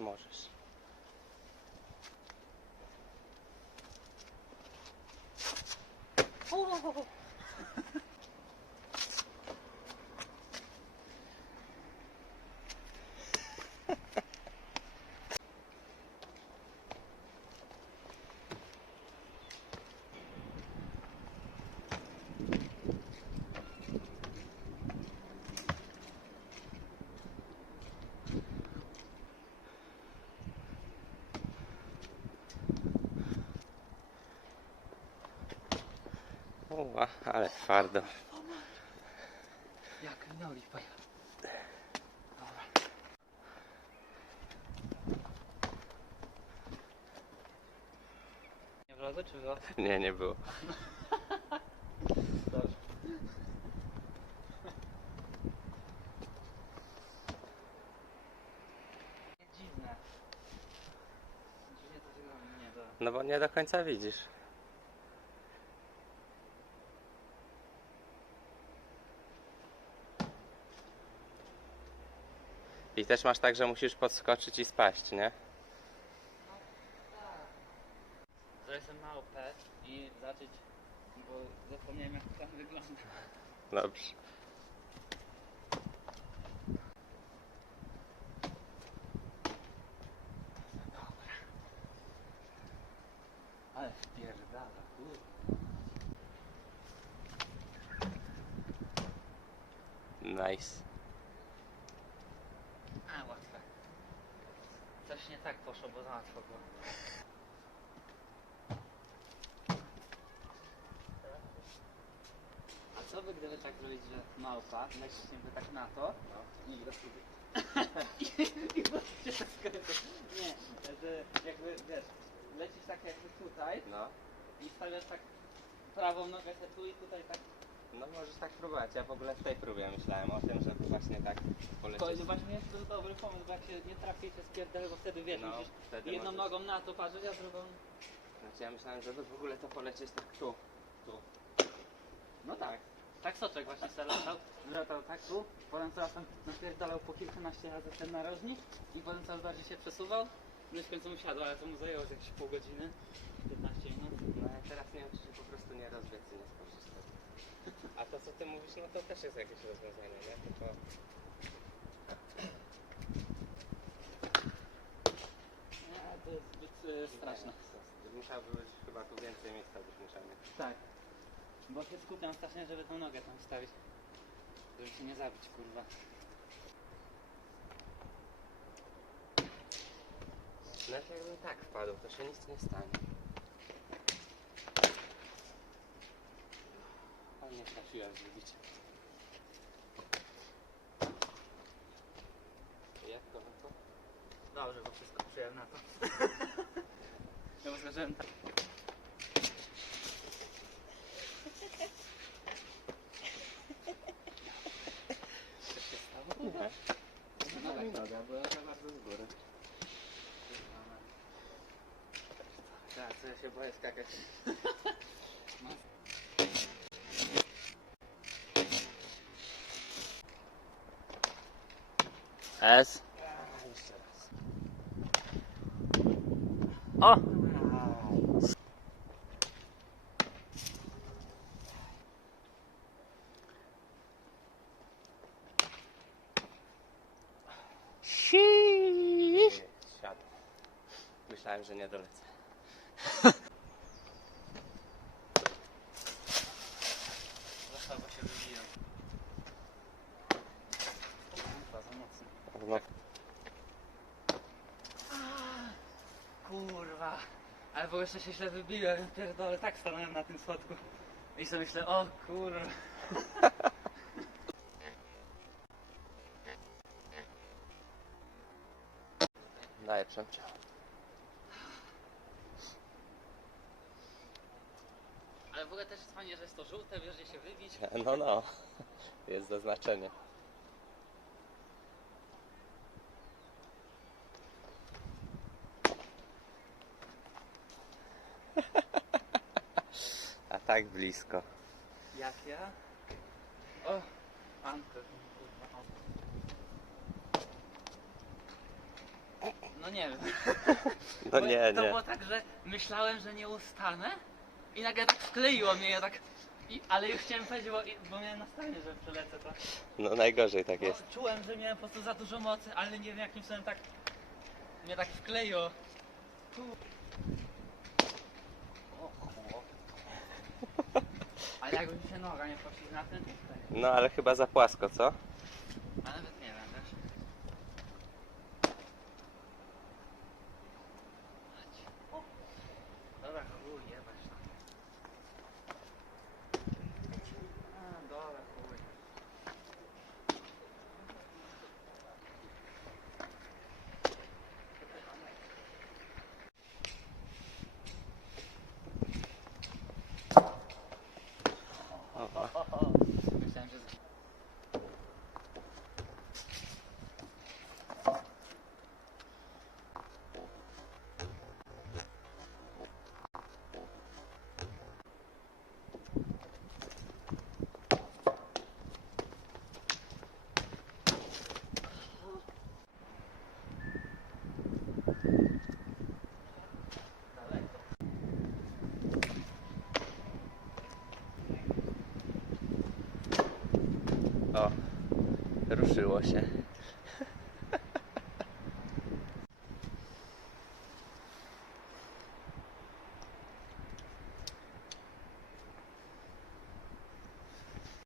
możesz. O, o, o. Uła, ale twardo. Jak miał lipa. Nie wlazę czy wlazę? Nie, nie było. Dobrze. Dziwne. Dziwnie to wygląda. Nie, dobra. No bo nie do końca widzisz. I też masz tak, że musisz podskoczyć i spaść, nie? To jestem OP i zacząć, bo zapomniałem jak to tam wygląda. Dobrze. Ale wpierdala, kurwa. Nice. A, łatwe. Coś nie tak poszło, bo za łatwo było. A co by gdyby tak zrobić, że małpa naciśniemy tak na to i go sobie... I, i właśnie tak. Nie, że jakby, wiesz, lecisz tak jakby tutaj No. i stawiasz tak prawą nogę se tu i tutaj tak No możesz tak próbować. Ja w ogóle w tej próbie myślałem o tym, żeby właśnie tak To polecieć. no właśnie jest to dobry pomysł, bo jak się nie traficie z pierdolę, bo wtedy wiesz, No, musisz wtedy jedną możesz. nogą na to patrzeć, a drugą... Znaczy ja myślałem, żeby w ogóle to polecieć tak tu. Tu. No tak. Tak soczek właśnie sobie latał, wracał tak tu, potem coraz tam napierdalał po kilkanaście razy ten narożnik i potem coraz bardziej się przesuwał. No i w końcu mu siadł, ale to mu zajęło jakieś pół godziny, 15 minut. No ja teraz nie wiem, czy się po prostu nie rozbiec i nie skoczyć z tego. A to co ty mówisz, no to też jest jakieś rozwiązanie, nie? Tylko... Nie, to jest zbyt e, straszne. Musiałby być chyba tu więcej miejsca byś musiał mieć. Tak. Bo się skupiam strasznie, żeby tą nogę tam wstawić. Żeby się nie zabić, kurwa. Nawet jakbym tak wpadł, to się nic nie stanie. Trafiłem zrobić. Jak to, to? Dobrze, bo wszystko przyjąłem na to. Ja? Nie. No tak. noga była za bardzo z góry. Tak, co ja się boję skakać. S. O! Siadł. Myślałem, że nie dolecę. Został, bo się wybiłem. Kurwa, za mocno. No, Kurwa. Ale bo jeszcze się źle wybiłem, pierdolę, tak stanąłem na tym schodku. I sobie myślę, o kurwa. daję przemciał. Ale w ogóle też jest fajnie, że jest to żółte, wiesz, gdzie się wybić. No, no. Jest zaznaczenie. Tak blisko. Jak ja? O, kurwa. No nie wiem. No Bo nie, to nie. było tak, że myślałem, że nie ustanę i nagle tak wkleiło mnie, ja tak... I, ale już chciałem powiedzieć, bo, bo miałem nastawienie, że przelecę to. No najgorzej tak No, jest. czułem, że miałem po prostu za dużo mocy, ale nie wiem jakim cudem tak... Mnie tak wkleiło. Tu. O, chłop. Ale jakby się noga nie poślizgna, ten to wtedy. No ale chyba za płasko, co? A nawet nie wiem, wiesz? Dobra, chuj, jebać tam. A, dobra, chuj. O, Myślałem, że... Daleko. O. Ruszyło się.